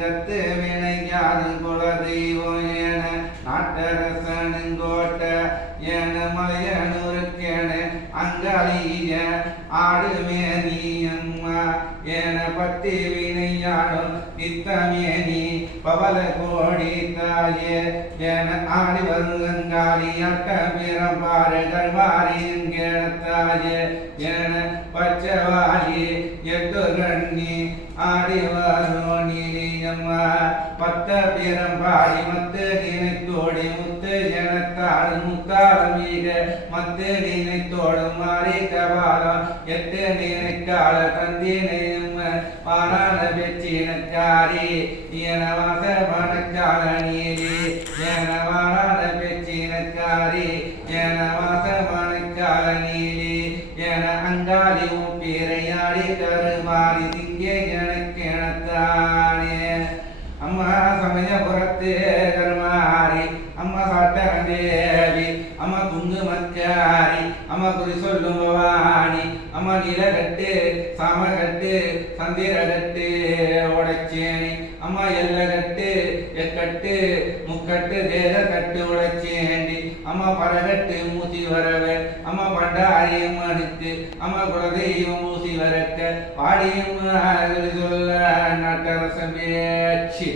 கத்து வினையாது குல தெய்வம் என நாட்டரசனுங்கோட்ட என மலையனூருக்கென அங்கலிய ஆடுமே நீ அம்மா என பத்தி வினையாடும் நித்தமே நீ பவல கோடி தாயே என ஆடி வருங்கங்காளி அட்ட பிறம்பாறு கல்வாரி என்கிறத்தாயே என பச்சவாயி எட்டு வரோணி நம்மா பத்த பிறம்பாடி மத்து நினைத்தோடி முத்து எனத்தாடு முத்தாளமீக மத்து நினைத்தோடும் மாறி கபாலம் எட்டு நினைக்கால தந்தினையும் பாராள பெற்றினக்காரி என வாச பணக்கால நீரி என வாராள பெற்றினக்காரி என வாச பணக்கால நீரி. என அங்காளி உன் பேரையாடி கருமாறி திங்கே எனக்கெனத்தானே அம்மா சமயபுரத்து கருமாரி அம்மா சாட்டகந்தேவி அம்மா குங்குமக்காரி அம்மா குறி சொல்லும் பவானி அம்மா நிலகட்டு சாமகட்டு சந்திரகட்டு உடைச்சேனி அம்மா எல்லகட்டு எக்கட்டு முக்கட்டு தேக கட்டு உடைச்சேண்டி அம்மா பரகட்டு மூசி வரவே. அம்மா அரியம் அடித்து அம்மா குலதெய்வம் மூசி வரக்க. பாடியும் சொல்ல நட்டரசம் பேச்சு.